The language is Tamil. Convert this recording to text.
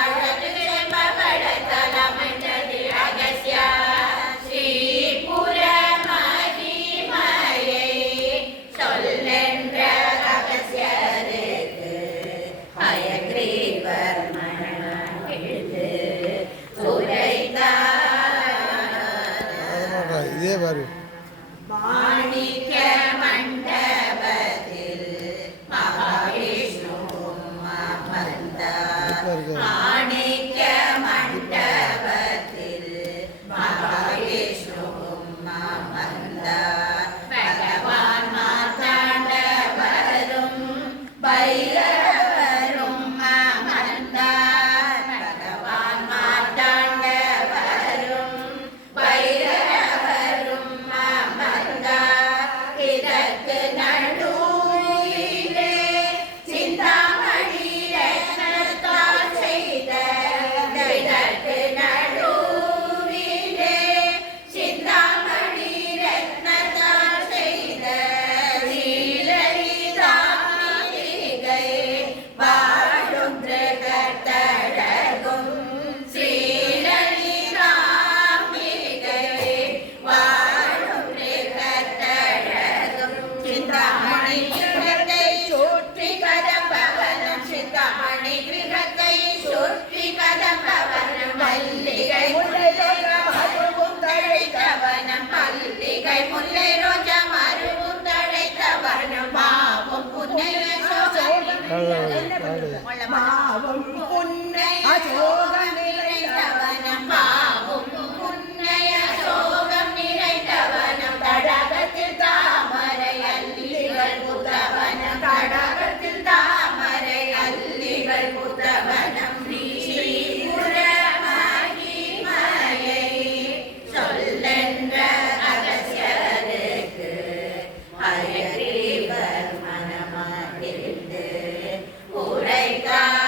அழகு செம்பவள தலமைந்தது பாரு. மாணிக்க மண்டபத்தில் மகாவிஷ்ணு அமர்ந்தார். மாணிக்க மண்டபத்தில் மகாவிஷ்ணு அமர்ந்தார். பகவான் மார்த்தாண்டவரும் பைரவரும் அமர்ந்தார். பகவான் மார்த்தாண்டவரும் பைரவரும் அமர்ந்தார். இதற்கு நடுவிலே சிந்தாமணி ரத்னத்தால் செய்த இதற்கு நடுவிலே சிந்தாமணி ரத்னத்தால் செய்த ஸ்ரீலலிதாம்பிகை வாழும் திரகத்தழகும் ஸ்ரீலலிதாம்பிகை வாழும் திரகத்தழகும் சிந்தாமணி கிரகத்தை சுற்றி கதம்பவனம் சிந்தாமணி கிரகத்தை சுற்றி கதம்பவனம் மல்லிகை முல்லை ரோஜா மருவும் தழைத்தவனம் மல்லிகை முல்லை ரோஜா மருவும் தழைத்தவனம் மாவும் புன்னைய மாவும் புன்னைய சோகம் நிறைந்தவனம் மாவும் புன்னைய சோகம் நிறைந்தவனம் தடாகத்தில் தாமரை அல்லிகள் புத்தவனம் தடாகத்தில் தாமரை அல்லிகள் புத்தவனம் ஸ்ரீபுர மகிமையை சொல்லென்ற ரகசியருக்கு ஹயக்ரீவர் மனமாகிருந்து உரைத்தார்.